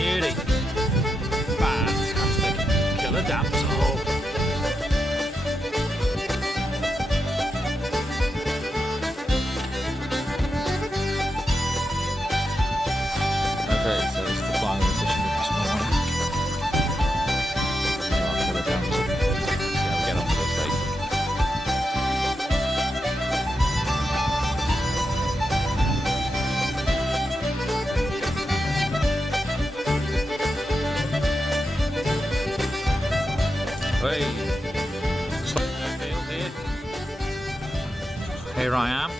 Beauty. Fantastic. Killer Damsel. Okay, so this is the fly we're fishing with this morning. Killer Damsel. See how we get on with this later. Hey, airfield here. Here I am.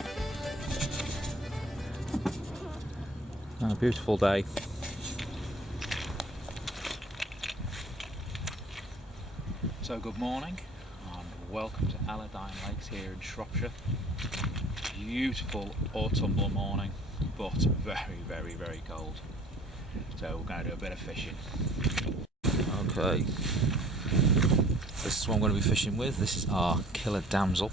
A beautiful day. So good morning and welcome to Ellerdine Lakes here in Shropshire. Beautiful autumnal morning, but very cold. So we're going to do a bit of fishing. Okay. This is what I'm going to be fishing with. This is our Killer Damsel.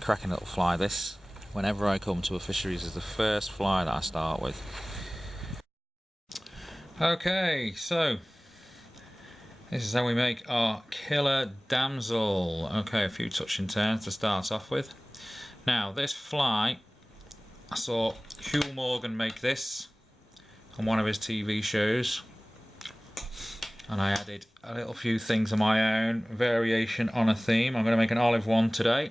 Cracking little fly this. Whenever I come to a fishery, this is the first fly that I start with. Okay, so this is how we make our Killer Damsel. Okay, a few touch and turns to start off with. Now this fly, I saw Hugh Morgan make this on one of his TV shows. And I added a little few things of my own variation on a theme. I'm going to make an olive one today.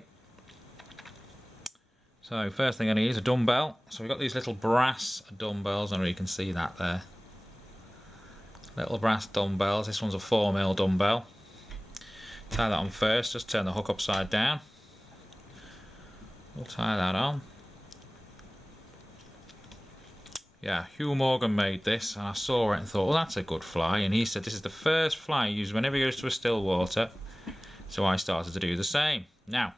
So first thing I need is a dumbbell. So we've got these little brass dumbbells. I don't know if you can see that there. Little brass dumbbells. This one's a 4mm dumbbell. Tie that on first. Just turn the hook upside down. We'll tie that on. Yeah, Hugh Morgan made this, and I saw it and thought, well, that's a good fly. And he said this is the first fly he used whenever he goes to a still water. So I started to do the same. Now,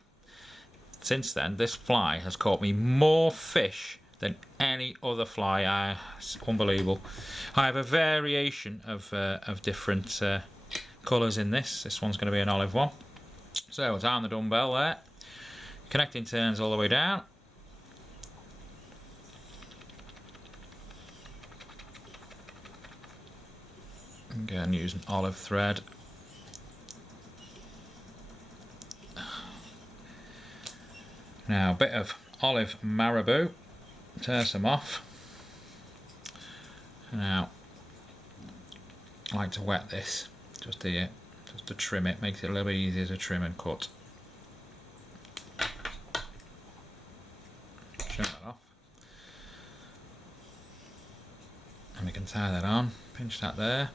since then, this fly has caught me more fish than any other fly. It's unbelievable. I have a variation of different colours in this. This one's going to be an olive one. So we'll tie on the dumbbell there. Connecting turns all the way down. Again, using olive thread. Now, a bit of olive marabou. Tear some off. Now, I like to wet this just here, just to trim it. Makes it a little bit easier to trim and cut. Trim that off. And we can tie that on. Pinch that there.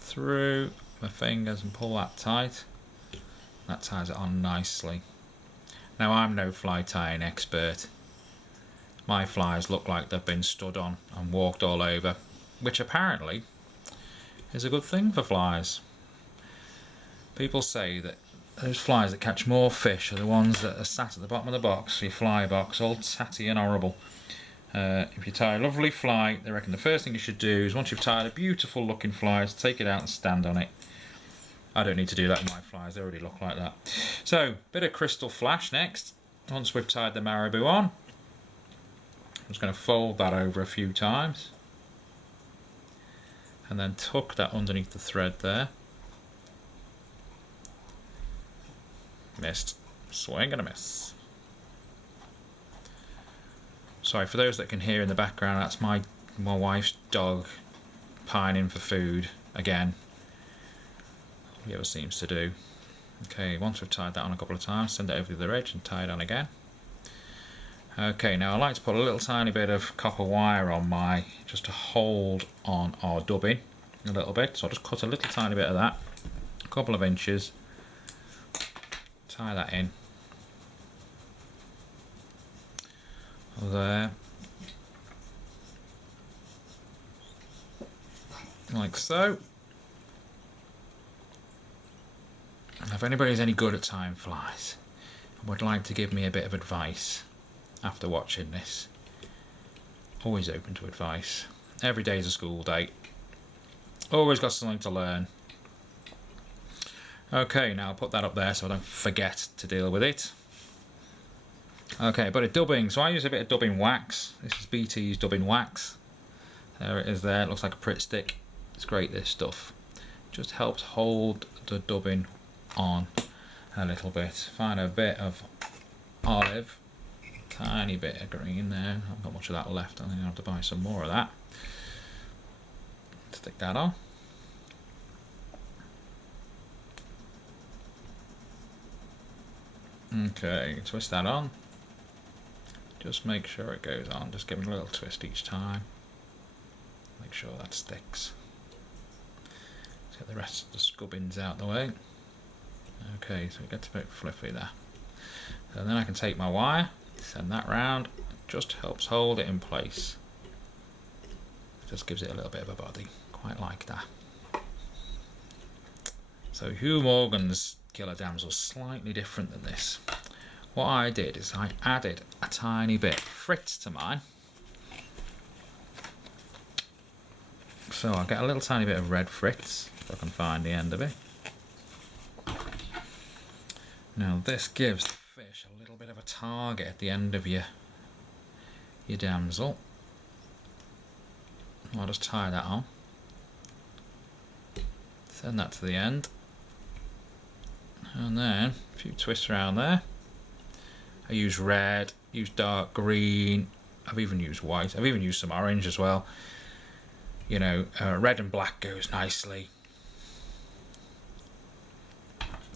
Through my fingers and pull that tight. That ties it on nicely. Now I'm no fly tying expert. My flies look like they've been stood on and walked all over, which apparently is a good thing for flies. People say that those flies that catch more fish are the ones that are sat at the bottom of the box, your fly box, all tatty and horrible. If you tie a lovely fly, they reckon the first thing you should do is, once you've tied a beautiful looking fly, is take it out and stand on it. I don't need to do that with my flies, they already look like that. So, bit of crystal flash next. Once we've tied the marabou on, I'm just going to fold that over a few times. And then tuck that underneath the thread there. Missed. Swing and a miss. Sorry, for those that can hear in the background, that's my wife's dog pining for food again. He always seems to do. Okay, once we've tied that on a couple of times, send it over the other edge and tie it on again. Okay, now I like to put a little tiny bit of copper wire on my, just to hold on our dubbing a little bit. So I'll just cut a little tiny bit of that, a couple of inches, tie that in. There, like so. And if anybody's any good at tying flies and would like to give me a bit of advice after watching this, always open to advice. Every day is a school day. Always got something to learn. Okay, now I'll put that up there so I don't forget to deal with it. Okay, but a dubbing. So I use a bit of dubbing wax. This is BT's dubbing wax. There it is there, it looks like a Pritt stick. It's great, this stuff. Just helps hold the dubbing on a little bit. Find a bit of olive, tiny bit of green there. I haven't got much of that left, I think I'll have to buy some more of that. Stick that on. Okay, twist that on. Just make sure it goes on, just give it a little twist each time. Make sure that sticks. Let's get the rest of the scubbins out the way. Okay, so it gets a bit fluffy there. And then I can take my wire, send that round, it just helps hold it in place. Just gives it a little bit of a body, quite like that. So Hugh Morgan's Killer Damsel is slightly different than this. What I did is I added a tiny bit of fritz to mine. So I'll get a little tiny bit of red fritz, if I can find the end of it. Now this gives the fish a little bit of a target at the end of your damsel. I'll just tie that on. Send that to the end. And then a few twists around there. I use red, use dark green, I've even used white, I've even used some orange as well. You know, red and black goes nicely.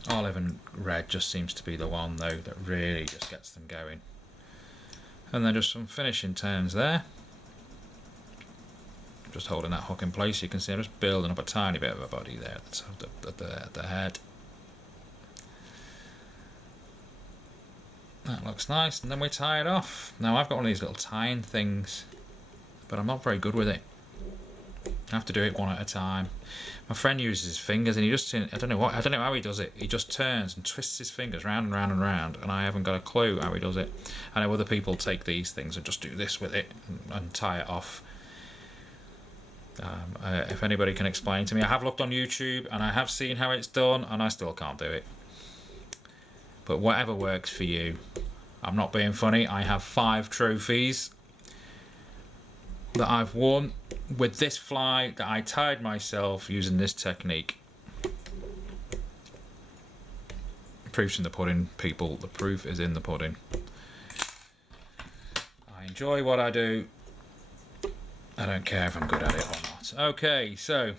Olive and red just seems to be the one though that really just gets them going. And then just some finishing turns there. Just holding that hook in place, you can see I'm just building up a tiny bit of a body there at the head. That looks nice, and then we tie it off. Now I've got one of these little tying things, but I'm not very good with it. I have to do it one at a time. My friend uses his fingers, and he just, I don't know how he does it. He just turns and twists his fingers round and round and round, and I haven't got a clue how he does it. I know other people take these things and just do this with it and tie it off. If anybody can explain to me, I have looked on YouTube and I have seen how it's done, and I still can't do it. But whatever works for you. I'm not being funny. I have 5 trophies that I've won with this fly that I tied myself using this technique. Proof's in the pudding, people. The proof is in the pudding. I enjoy what I do. I don't care if I'm good at it or not. Okay, so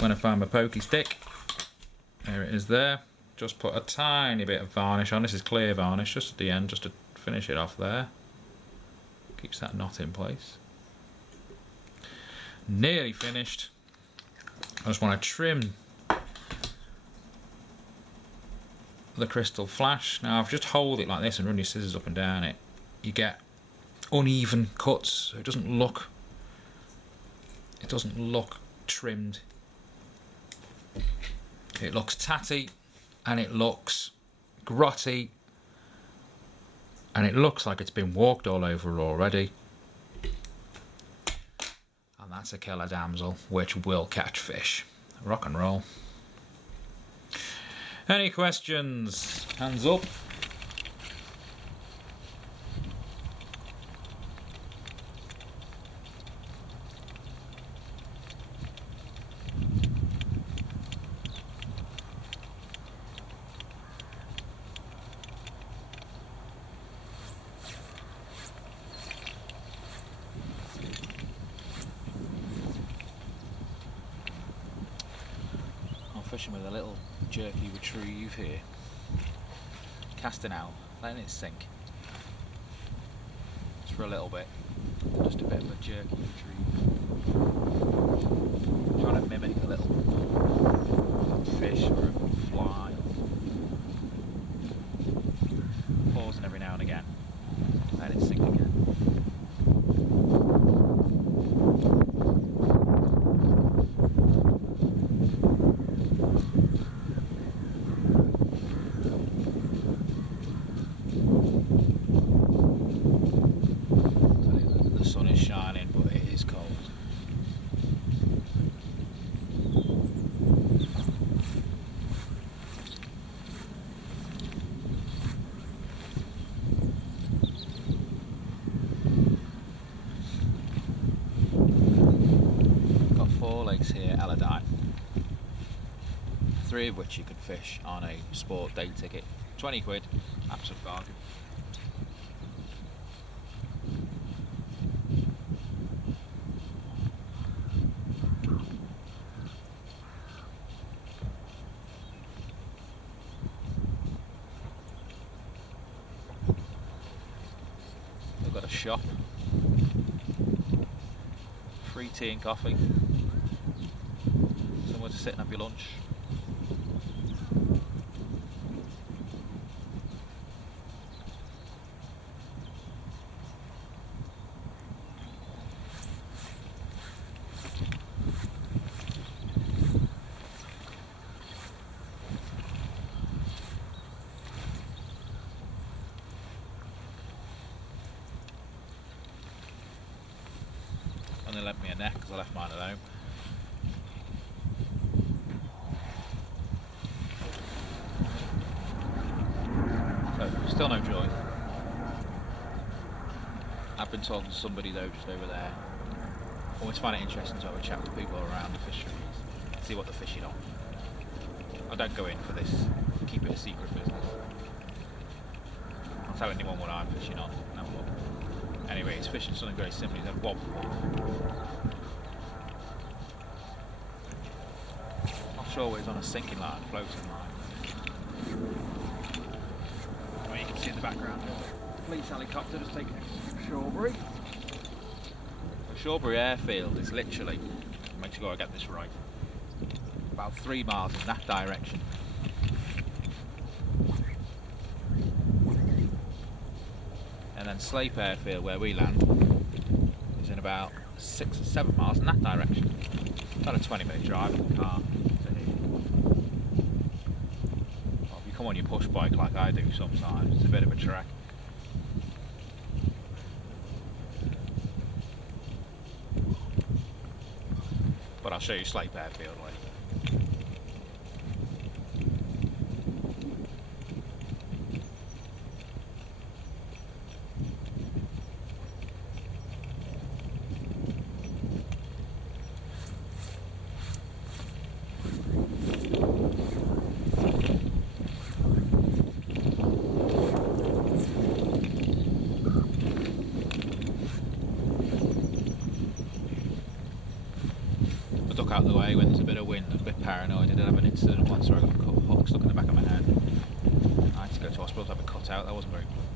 when I find my pokey stick, there it is there. Just put a tiny bit of varnish on. This is clear varnish just at the end, just to finish it off there. Keeps that knot in place. Nearly finished. I just want to trim the crystal flash. Now I've just hold it like this and run your scissors up and down it. You get uneven cuts, so it doesn't look trimmed. It looks tatty and it looks grotty and it looks like it's been walked all over already. And that's a Killer Damsel which will catch fish. Rock and roll. Any questions? Hands up. Fishing with a little jerky retrieve here, casting out, letting it sink just for a little bit, just a bit of a jerky retrieve, trying to mimic a little fish or a fly, pausing every now and again, letting it sink again. 3 of which you could fish on a sport day ticket. 20 quid, absolute bargain. We've got a shop, free tea and coffee, somewhere to sit and have your lunch. And they lent me a net because I left mine at home. So, still no joy. I've been talking to somebody though just over there. Always find it interesting to have a chat with people around the fisheries, see what they're fishing on. I don't go in for this, keep it a secret business. I'll tell anyone what I'm fishing on. Have a look. Anyway, he's fishing something very similar. He's had wobble. Not sure where he's on a sinking line, floating line. Well, you can see in the background the police helicopter just taking us from Shropshire. The Shropshire airfield is literally, make sure I get this right, about 3 miles in that direction. And then Sleap airfield, where we land, is in about 6 or 7 miles in that direction. About a 20-minute drive in the car to here. Well, if you come on your push bike like I do sometimes, it's a bit of a trek. But I'll show you Sleap airfield later. I duck out of the way when there's a bit of wind. I was a bit paranoid. I did have an incident once where I got a hook stuck in the back of my head. I had to go to hospital to have it cut out. That wasn't very good.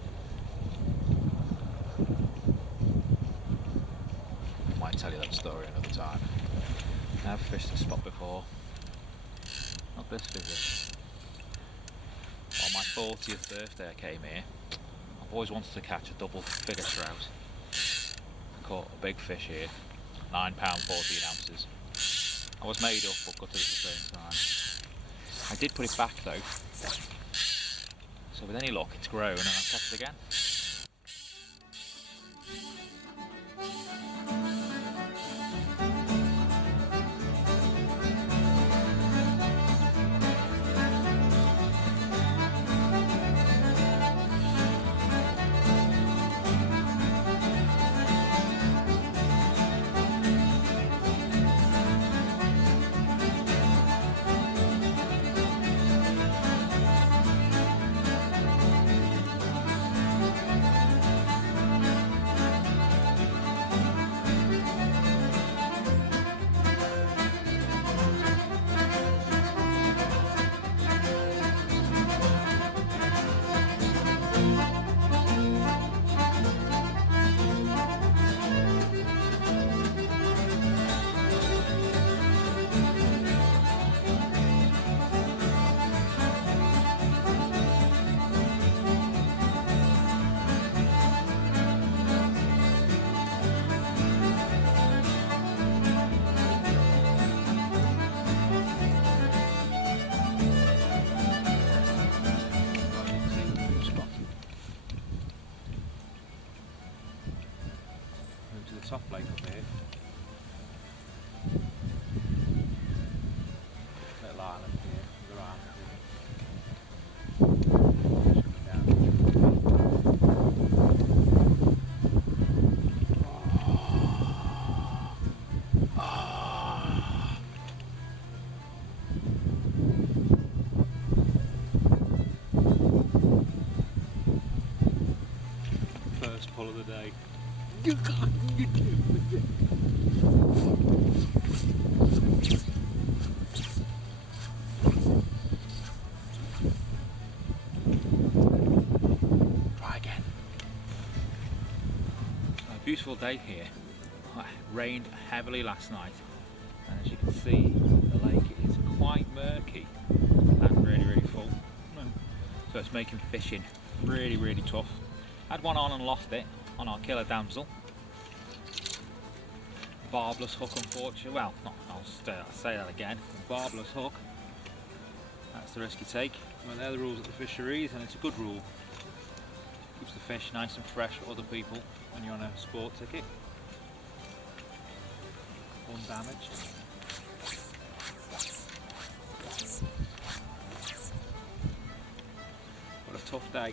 I might tell you that story another time. I've fished this spot before. Not this visit. On my 40th birthday I came here. I've always wanted to catch a double figure trout. I caught a big fish here. £9, 14 ounces. I was made up but gutted at the same time. I did put it back though, so with any luck it's grown and I'll catch it again. Top lake up here. Little island here, another island mate. Try again. A beautiful day here. It rained heavily last night, and as you can see, the lake is quite murky and really full. So it's making fishing really tough. Had one on and lost it on our Killer Damsel. Barbless hook, unfortunately. Well, I'll say that again. Barbless hook. That's the risk you take. Well, they're the rules at the fisheries, and it's a good rule. Keeps the fish nice and fresh for other people when you're on a sport ticket. Undamaged. What a tough day.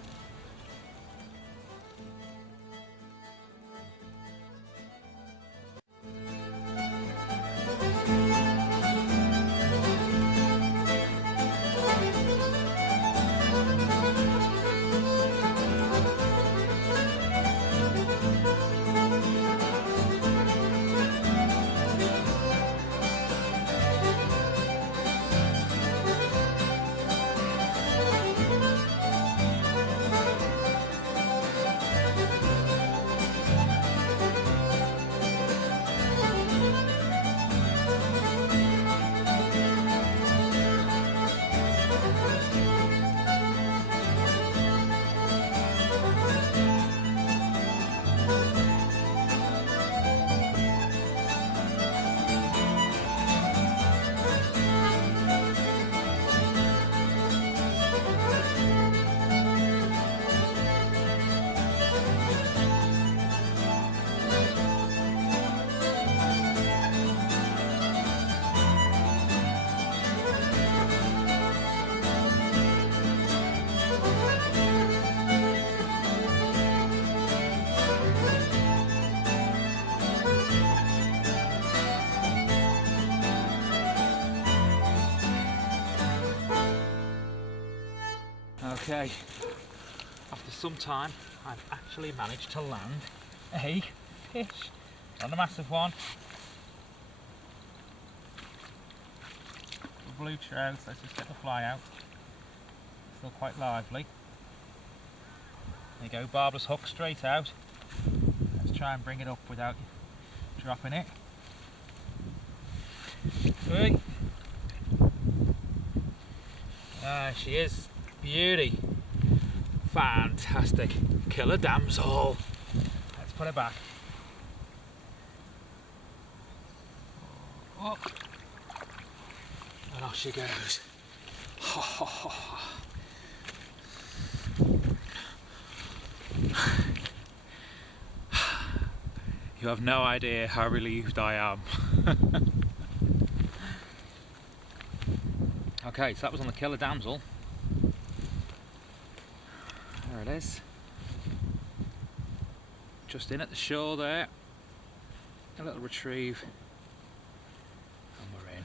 Okay, after some time I've actually managed to land a fish. Not a massive one. A blue trout. Let's just get the fly out. Still quite lively. There you go, barbless hook straight out. Let's try and bring it up without dropping it. Hey. There she is. Beauty. Fantastic. Killer Damsel. Let's put it back. Oh. And off she goes. You have no idea how relieved I am. Okay, so that was on the Killer Damsel. There it is. Just in at the shore there. A little retrieve. And we're in.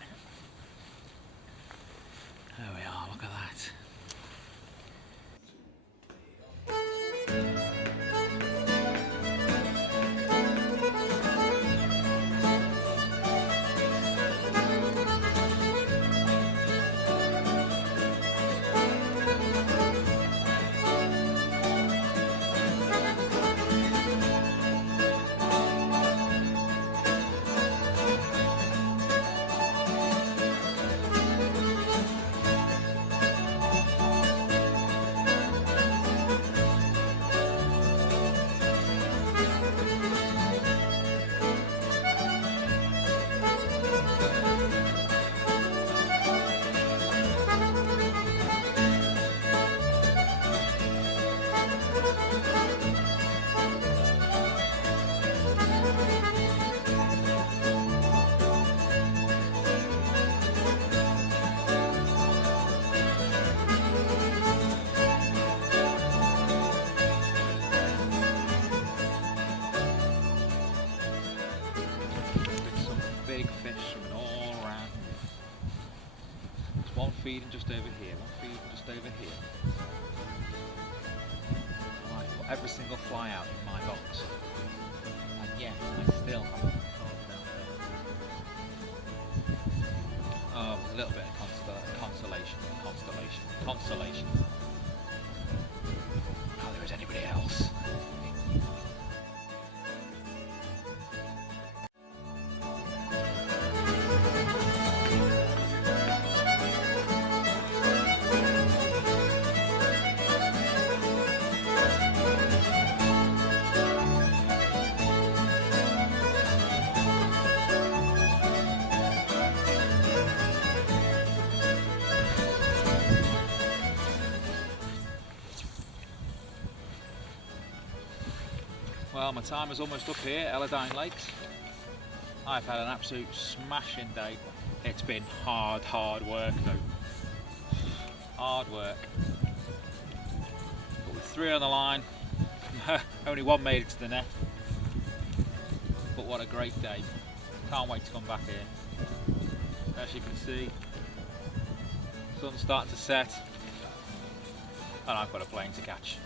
There we are, look at that. One feeding just over here, one feeding just over here. I put every single fly out in my box. still haven't calmed down a bit. Oh, with a little bit of consolation. How there is anybody else. Well, my time is almost up here at Ellerdine Lakes. I've had an absolute smashing day. It's been hard work though. Hard work. But with 3 on the line, only 1 made it to the net. But what a great day. Can't wait to come back here. As you can see, sun's starting to set and I've got a plane to catch.